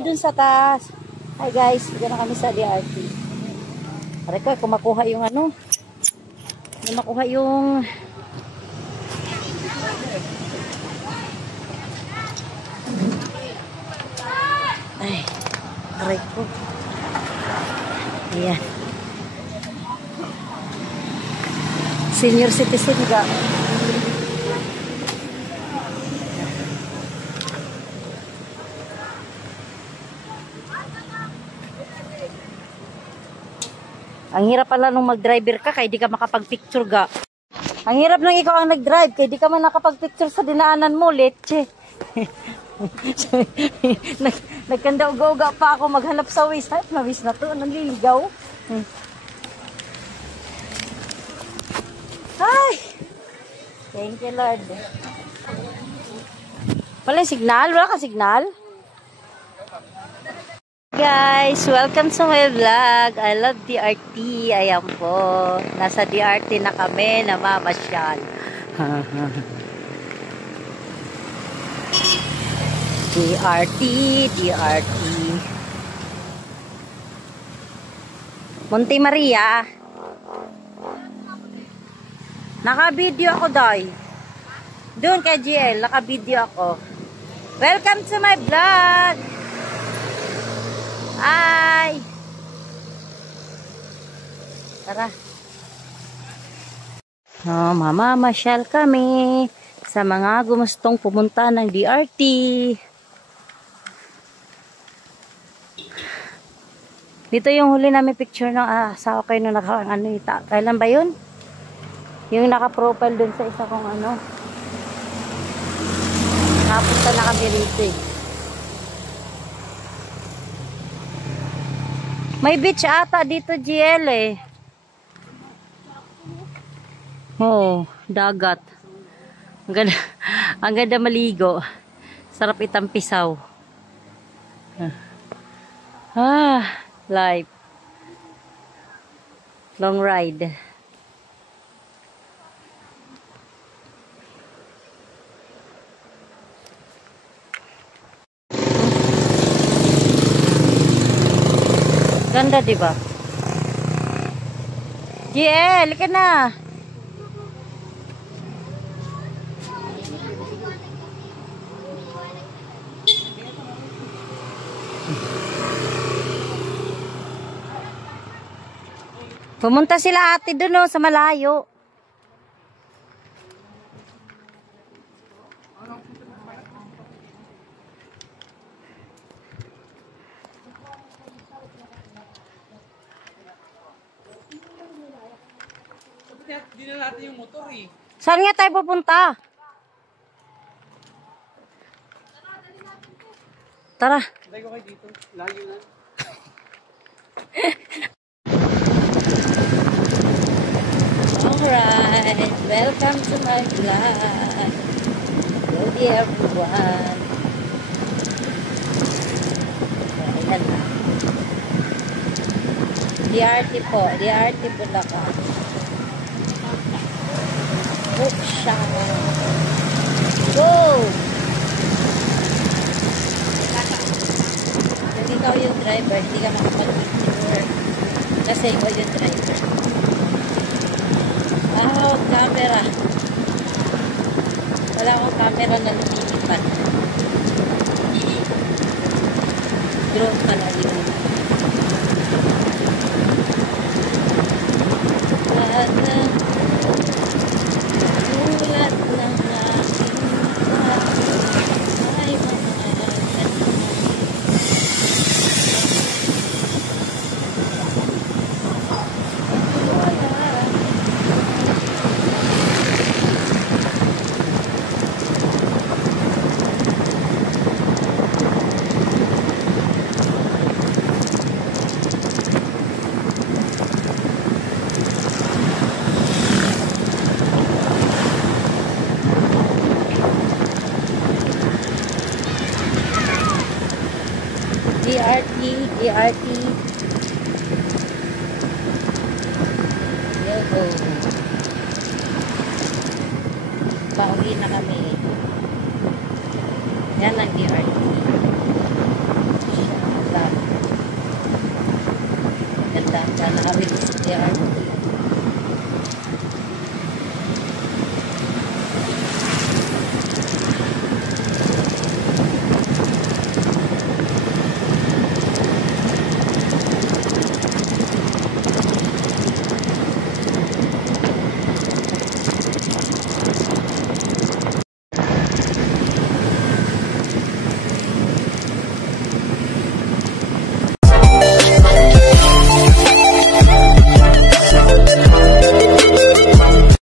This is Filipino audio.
tayo dun sa taas. Hi guys, dito na kami sa DRT. Pare ko, kung makuha yung ano. Kung makuha yung... Ay, aray ko. Ayan. Senior citizen ga. Ang hirap pala nung mag-driver ka kaya di ka makapag-picture ga. Ang hirap nung ikaw ang nag-drive kaya di ka man nakapag-picture sa dinaanan mo, leche. Nagkanda-uga-uga pa ako maghanap sa waste. Ay, mawis na to. Nanliligaw. Ay! Thank you, Lord. Wala signal? Wala ka signal? Guys, welcome to my vlog. I love DRT. Ayan po. Nasa DRT na kami na mamasyal. DRT, DRT. Monte Maria. Naka-video ako, Doy. Doon kay GL, naka-video ako. Welcome to my vlog. Ay! Tara. Oh, mamamasyal kami sa mga gustong pumunta ng DRT. Dito yung huli namin picture ng asawa ko nung kailan ba yun? Yung naka-profile dun sa isa kong ano. Nakapunta na kami rito eh. May beach ata dito, GL eh. Oh, dagat. Ang ganda maligo. Sarap itampisaw. Life. Long ride. Ganda, diba? GL, ka na. Pumunta sila ate doon sa malayo. Hindi na natin yung motor eh. Saan nga tayo pupunta? Tara. Tayo ko kayo dito. Layo na. Alright. Welcome to my vlog. Hello dear everyone. Ayan na. DRT po. DRT po na ka. Go! Kung ikaw yung driver, hindi ka makapag-picture. Kasi ikaw yung driver. Camera. Wala akong camera na lumilipat. Drone pala yun. DRT. Yo. Pauwi na kami. Yan ang DRT. Yan na kami sa CR.